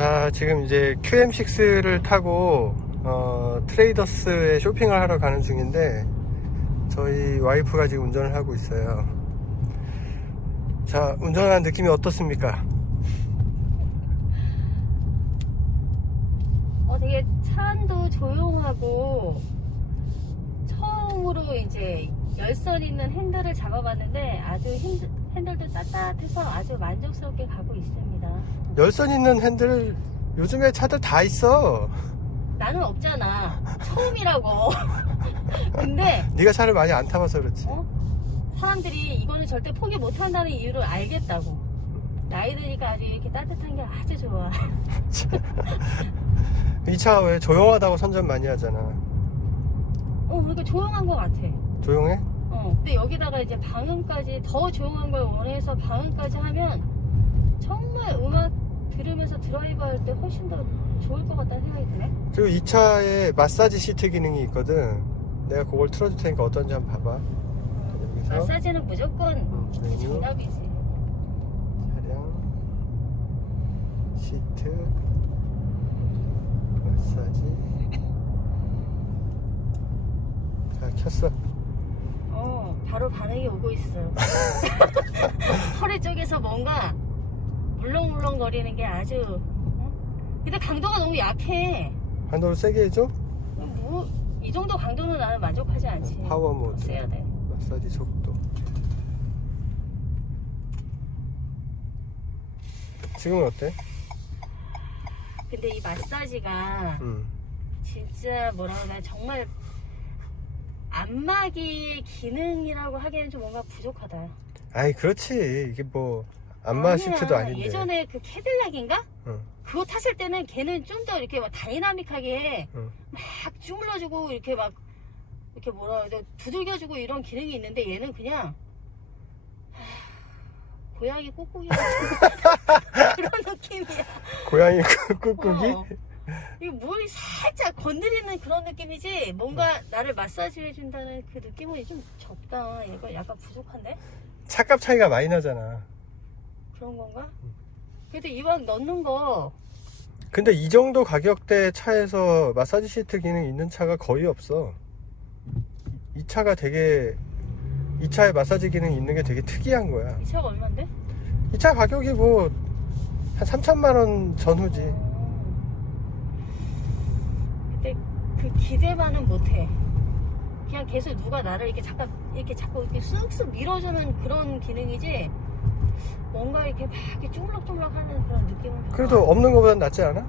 자, 지금 이제 QM6를 타고 트레이더스에 쇼핑을 하러 가는 중인데 저희 와이프가 지금 운전을 하고 있어요. 자, 운전하는 느낌이 어떻습니까? 되게 차 안도 조용하고 처음으로 이제 열선 있는 핸들을 잡아봤는데 아주 핸들도 따뜻해서 아주 만족스럽게 가고 있습니다. 열선 있는 핸들 요즘에 차들 다 있어. 나는 없잖아. 처음이라고. 근데 네가 차를 많이 안 타봐서 그렇지. 사람들이 이거는 절대 포기 못한다는 이유를 알겠다고. 나이 드니까 아주 이렇게 따뜻한 게 아주 좋아. 이 차가 왜 조용하다고 선전 많이 하잖아. 그러니까 조용한 것 같아. 조용해? 근데 여기다가 이제 방음까지 더 조용한 걸 원해서 방음까지 하면 정말 음악 들으면서 드라이브 할 때 훨씬 더 좋을 것 같다는 생각이 드네. 그리고 이 차에 마사지 시트 기능이 있거든. 내가 그걸 틀어줄 테니까 어떤지 한번 봐봐. 여기서 마사지는 무조건 메뉴. 정답이지. 차량 시트 마사지. 자, 켰어. 바로 반응이 오고 있어. 허리 쪽에서 뭔가 물렁물렁 거리는 게 아주. 근데 강도가 너무 약해. 한도를 세게 해줘? 이 정도 강도는 나는 만족하지 않지. 파워 모드. 세야 돼. 마사지 속도. 지금은 어때? 근데 이 마사지가 진짜 뭐라 그러나 정말 안마기 기능이라고 하기에는 좀 뭔가 부족하다. 아이, 그렇지. 이게 뭐 안마 시트도 아닌데. 예전에 그 캐딜락인가? 응. 그거 탔을 때는 걔는 좀 더 이렇게 막 다이나믹하게 막 주물러주고 이렇게 막 이렇게 뭐라 그래 두들겨주고 이런 기능이 있는데 얘는 그냥 고양이 꾹꾹이 같은 그런 느낌이야. 고양이 꾹꾹이? 이거 뭘 살짝 건드리는 그런 느낌이지 뭔가 나를 마사지 해준다는 그 느낌은 좀 적다. 얘가 약간 부족한데? 차값 차이가 많이 나잖아. 그런 건가? 그래도 이왕 넣는 거 근데 이 정도 가격대 차에서 마사지 시트 기능 있는 차가 거의 없어. 이 차가 되게, 이 차에 마사지 기능 있는 게 되게 특이한 거야. 이 차가 얼만데? 이 차 가격이 뭐 한 3천만 원 전후지. 근데 그 기대만은 못해. 그냥 계속 누가 나를 이렇게 잠깐 이렇게 자꾸 이렇게 쓱쓱 밀어주는 그런 기능이지. 뭔가 이렇게 막 이렇게 쭈물럭쭈물럭하는 그런 느낌은. 그래도 없는 거보단 낫지 않아?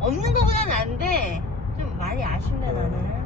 없는 거보다는 난데 좀 많이 아쉽네 나는.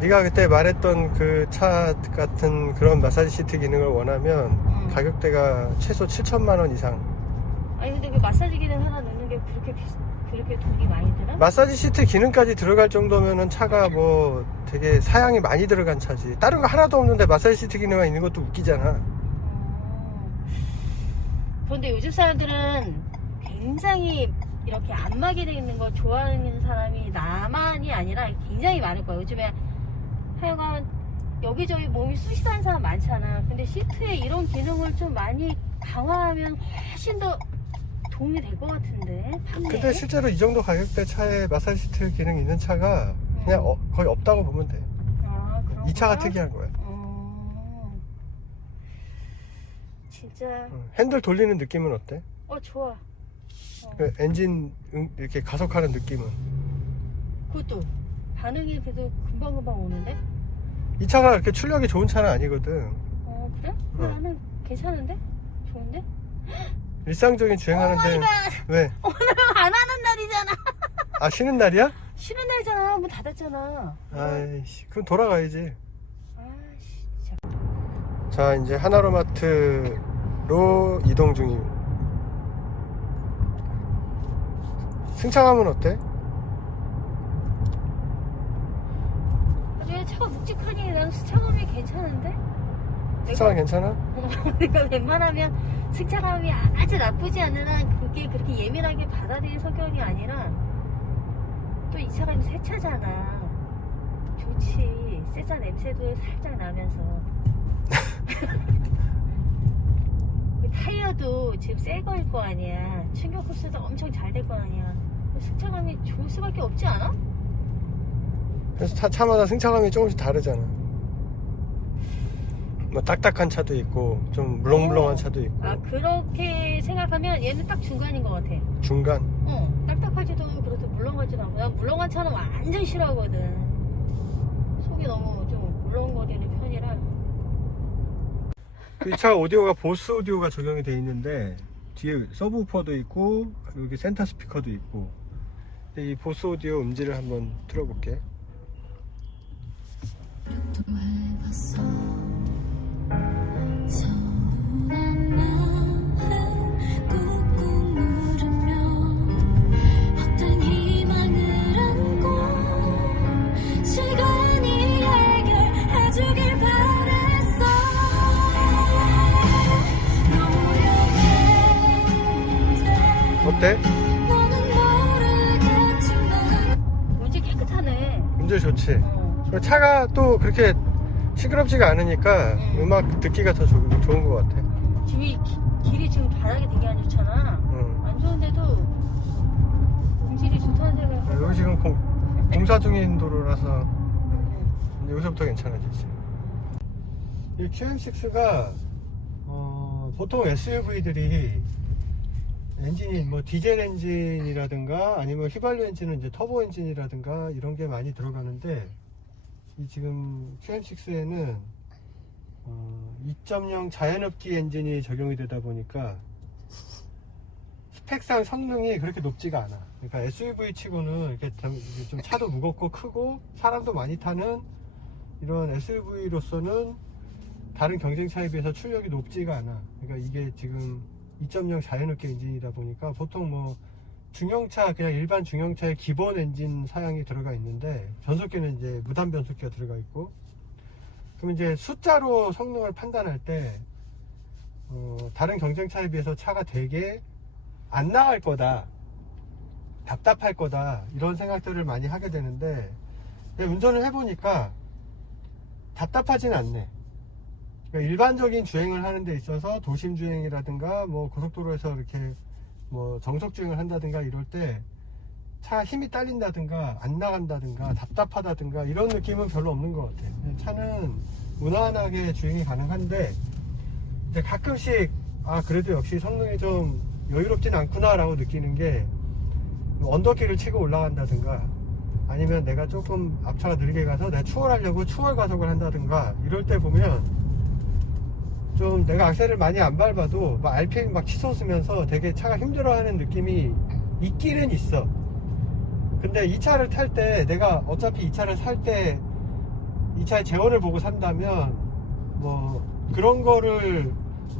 네가 그때 말했던 그 차 같은 그런 마사지 시트 기능을 원하면 가격대가 최소 7천만 원 이상. 아니 근데 그 마사지 기능 하나 넣는 게 그렇게 돈이 많이 드나? 마사지 시트 기능까지 들어갈 정도면은 차가 뭐 되게 사양이 많이 들어간 차지. 다른 거 하나도 없는데 마사지 시트 기능만 있는 것도 웃기잖아. 그런데 요즘 사람들은 굉장히 이렇게 안마기 돼 있는 거 좋아하는 사람이 나만이 아니라 굉장히 많을 거야. 요즘에 하여간 여기저기 몸이 쑤시다는 사람 많잖아. 근데 시트에 이런 기능을 좀 많이 강화하면 훨씬 더 도움이 될 것 같은데 판매에? 근데 실제로 이 정도 가격대 차에 마사지 시트 기능 있는 차가 그냥 거의 없다고 보면 돼. 그런 이 차가 거야? 특이한 거야. 진짜 핸들 돌리는 느낌은 어때? 좋아. 그 엔진 이렇게 가속하는 느낌은? 그것도 반응이 그래도 금방금방 오는데? 이 차가 그렇게 출력이 좋은 차는 아니거든. 그래? 나는 괜찮은데? 좋은데? 일상적인 주행하는데 왜? 오늘 안 하는 날이잖아. 아, 쉬는 날이야? 쉬는 날이잖아. 문 닫았잖아. 아이씨, 그럼 돌아가야지. 진짜. 자, 이제 하나로마트로 이동 중입니다. 승차감은 어때? 왜 차가 묵직하니? 난 승차감이 괜찮은데? 승차감 괜찮아? 내가 웬만하면 승차감이 아주 나쁘지 않은 한 그게 그렇게 예민하게 받아들이는 성격이 아니라 또 이 차가 새 차잖아. 좋지. 새차 냄새도 살짝 나면서. 타이어도 지금 새 거일 거 아니야. 충격 흡수도 엄청 잘 될 거 아니야. 승차감이 좋을 수밖에 없지 않아? 그래서 차마다 승차감이 조금씩 다르잖아. 뭐 딱딱한 차도 있고 좀 물렁물렁한 차도 있고. 아, 그렇게 생각하면 얘는 딱 중간인 것 같아. 중간. 딱딱하지도 그렇고 물렁하지도 않고. 난 물렁한 차는 완전 싫어하거든. 속이 너무 좀 물렁거리는 편이라. 이 차 오디오가 보스 오디오가 적용이 돼 있는데 뒤에 서브우퍼도 있고 여기 센터 스피커도 있고. 이 보스 오디오 음질을 한번 틀어볼게. 어때? 문제 깨끗하네. 음질 좋지? 차가 또 그렇게 시끄럽지가 않으니까 음악 듣기가 더 좋은 것 같아. 길이 지금 바닥이 되게 안 좋잖아. 안 좋은데도 음질이 좋다는 생각이. 여기 지금 공사 중인 도로라서 여기서부터 괜찮아지지. 이 QM6가 보통 SUV들이 엔진이 뭐 디젤 엔진이라든가 아니면 휘발유 엔진은 이제 터보 엔진이라든가 이런 게 많이 들어가는데 이 지금 QM6에는 2.0 자연흡기 엔진이 적용이 되다 보니까 스펙상 성능이 그렇게 높지가 않아. 그러니까 SUV 치고는 이렇게 좀 차도 무겁고 크고 사람도 많이 타는 이런 SUV로서는 다른 경쟁차에 비해서 출력이 높지가 않아. 그러니까 이게 지금 2.0 자연흡기 엔진이다 보니까 보통 뭐 중형차, 그냥 일반 중형차의 기본 엔진 사양이 들어가 있는데 변속기는 이제 무단 변속기가 들어가 있고, 그럼 이제 숫자로 성능을 판단할 때 다른 경쟁차에 비해서 차가 되게 안 나갈 거다, 답답할 거다, 이런 생각들을 많이 하게 되는데 운전을 해보니까 답답하진 않네. 그러니까 일반적인 주행을 하는 데 있어서 도심 주행이라든가 뭐 고속도로에서 이렇게 뭐 정석 주행을 한다든가 이럴 때 차 힘이 딸린다든가 안 나간다든가 답답하다든가 이런 느낌은 별로 없는 것 같아. 차는 무난하게 주행이 가능한데 이제 가끔씩 그래도 역시 성능이 좀 여유롭진 않구나 라고 느끼는 게 언덕길을 치고 올라간다든가 아니면 내가 조금 앞차가 느리게 가서 내가 추월하려고 추월 가속을 한다든가 이럴 때 보면 좀 내가 악셀을 많이 안 밟아도 막 RPM 막 치솟으면서 되게 차가 힘들어하는 느낌이 있기는 있어. 근데 이 차를 탈 때 내가 어차피 이 차를 살 때 이 차의 재원을 보고 산다면 뭐 그런 거를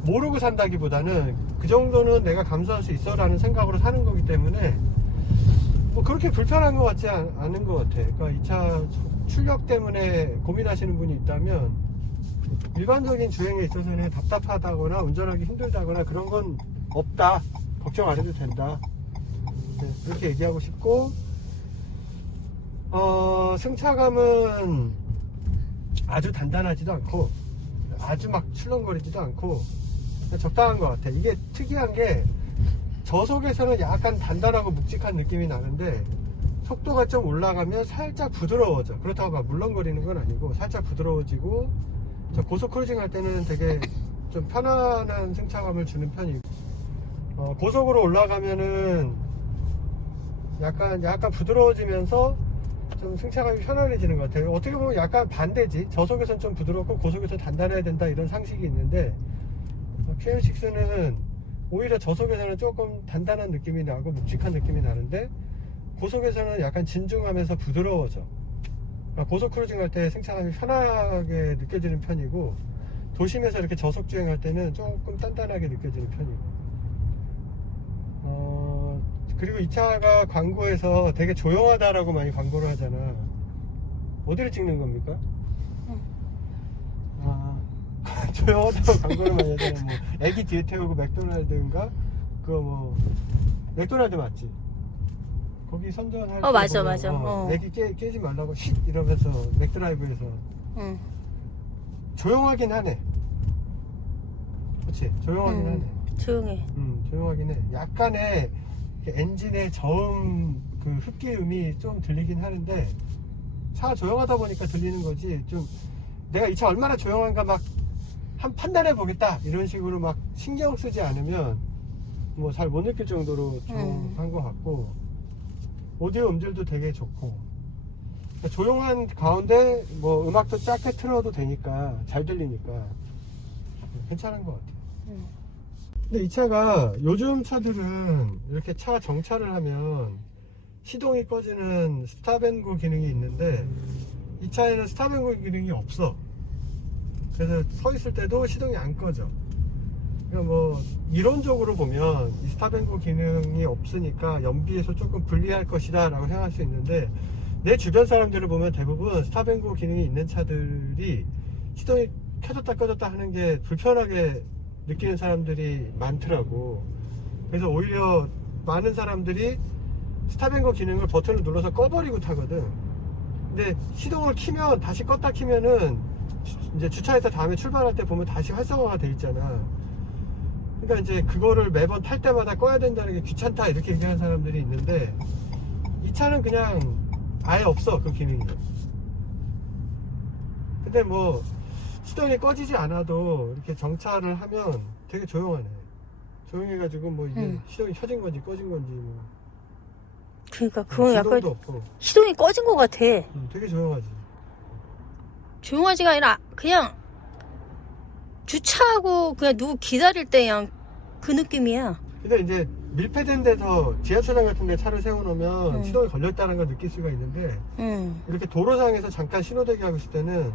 모르고 산다기보다는 그 정도는 내가 감수할 수 있어 라는 생각으로 사는 거기 때문에 뭐 그렇게 불편한 것 같지 않은 것 같아. 그러니까 이 차 출력 때문에 고민하시는 분이 있다면 일반적인 주행에 있어서는 답답하다거나 운전하기 힘들다거나 그런 건 없다, 걱정 안 해도 된다, 그렇게 얘기하고 싶고, 승차감은 아주 단단하지도 않고 아주 막 출렁거리지도 않고 적당한 것 같아. 이게 특이한 게 저속에서는 약간 단단하고 묵직한 느낌이 나는데 속도가 좀 올라가면 살짝 부드러워져. 그렇다고 막 물렁거리는 건 아니고 살짝 부드러워지고, 저 고속 크루징 할 때는 되게 좀 편안한 승차감을 주는 편이고, 고속으로 올라가면은 약간 부드러워지면서 좀 승차감이 편안해지는 것 같아요. 어떻게 보면 약간 반대지. 저속에서는 좀 부드럽고 고속에서 단단해야 된다 이런 상식이 있는데 QM6는 오히려 저속에서는 조금 단단한 느낌이 나고 묵직한 느낌이 나는데 고속에서는 약간 진중하면서 부드러워져. 그러니까 고속 크루징 할 때 승차감이 편하게 느껴지는 편이고, 도심에서 이렇게 저속 주행할 때는 조금 단단하게 느껴지는 편이고, 그리고 이 차가 광고에서 되게 조용하다라고 많이 광고를 하잖아. 어디를 찍는 겁니까? 조용하다고 광고를 많이 하잖아. 뭐 애기 뒤에 태우고 맥도날드인가? 그거 뭐 맥도날드 맞지? 거기 선전할 때 맞아, 보면, 맞아. 애기 깨지 말라고 쉿 이러면서 맥드라이브에서 조용하긴 하네. 그치? 조용하긴 하네. 조용해. 조용하긴 해. 약간의 엔진의 저음, 그 흡기음이 좀 들리긴 하는데, 차가 조용하다 보니까 들리는 거지. 좀, 내가 이 차 얼마나 조용한가 막, 한 판단해 보겠다. 이런 식으로 막 신경 쓰지 않으면, 뭐 잘 못 느낄 정도로 조용한 것 같고, 오디오 음질도 되게 좋고, 그러니까 조용한 가운데 뭐 음악도 작게 틀어도 되니까, 잘 들리니까, 괜찮은 것 같아요. 근데 이 차가 요즘 차들은 이렇게 차 정차를 하면 시동이 꺼지는 스탑앤고 기능이 있는데 이 차에는 스탑앤고 기능이 없어. 그래서 서 있을 때도 시동이 안 꺼져. 그러니까 뭐 이론적으로 보면 이 스탑앤고 기능이 없으니까 연비에서 조금 불리할 것이다 라고 생각할 수 있는데 내 주변 사람들을 보면 대부분 스탑앤고 기능이 있는 차들이 시동이 켜졌다 꺼졌다 하는 게 불편하게 느끼는 사람들이 많더라고. 그래서 오히려 많은 사람들이 스탑앤고 기능을 버튼을 눌러서 꺼버리고 타거든. 근데 시동을 키면 다시 껐다 키면은 이제 주차해서 다음에 출발할 때 보면 다시 활성화가 돼 있잖아. 그러니까 이제 그거를 매번 탈 때마다 꺼야 된다는 게 귀찮다 이렇게 얘기하는 사람들이 있는데 이 차는 그냥 아예 없어 그 기능이. 근데 뭐 시동이 꺼지지 않아도 이렇게 정차를 하면 되게 조용하네. 조용해가지고 뭐 이게 시동이 켜진 건지 꺼진 건지 뭐 그러니까 그건 약간 진동도 없고 시동이 꺼진 것 같아. 되게 조용하지. 조용하지가 아니라 그냥 주차하고 그냥 누구 기다릴 때 그냥 그 느낌이야. 근데 이제 밀폐된 데서 지하철장 같은 데 차를 세워놓으면 시동이 걸렸다는 걸 느낄 수가 있는데 이렇게 도로상에서 잠깐 신호대기 하고 있을 때는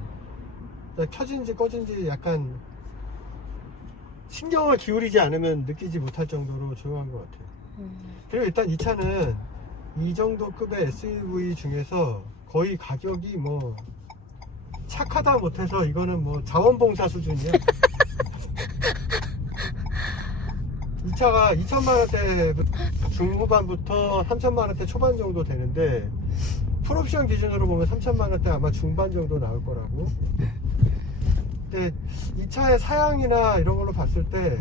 켜진지 꺼진지 약간 신경을 기울이지 않으면 느끼지 못할 정도로 조용한 것 같아요. 그리고 일단 이 차는 이 정도 급의 SUV 중에서 거의 가격이 뭐 착하다 못해서 이거는 뭐 자원봉사 수준이야. 이 차가 2천만원대 중후반부터 3천만원대 초반 정도 되는데 풀옵션 기준으로 보면 3천만원대 아마 중반 정도 나올 거라고. 근데 이 차의 사양이나 이런 걸로 봤을 때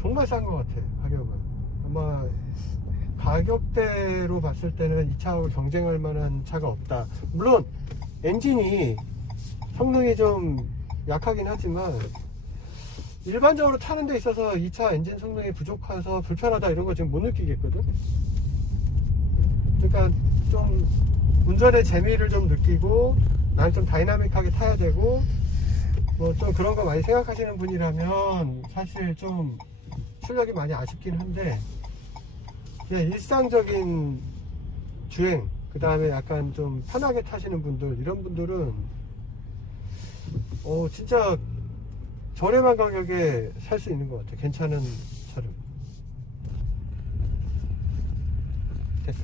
정말 싼 것 같아. 가격은 아마 가격대로 봤을 때는 이 차하고 경쟁할 만한 차가 없다. 물론 엔진이 성능이 좀 약하긴 하지만 일반적으로 타는 데 있어서 이 차 엔진 성능이 부족해서 불편하다 이런 거 지금 못 느끼겠거든. 그러니까 좀 운전의 재미를 좀 느끼고 난 좀 다이나믹하게 타야 되고 뭐 좀 그런 거 많이 생각하시는 분이라면 사실 좀 출력이 많이 아쉽긴 한데 그냥 일상적인 주행 그 다음에 약간 좀 편하게 타시는 분들 이런 분들은 진짜 저렴한 가격에 살 수 있는 것 같아. 괜찮은 차를. 됐어.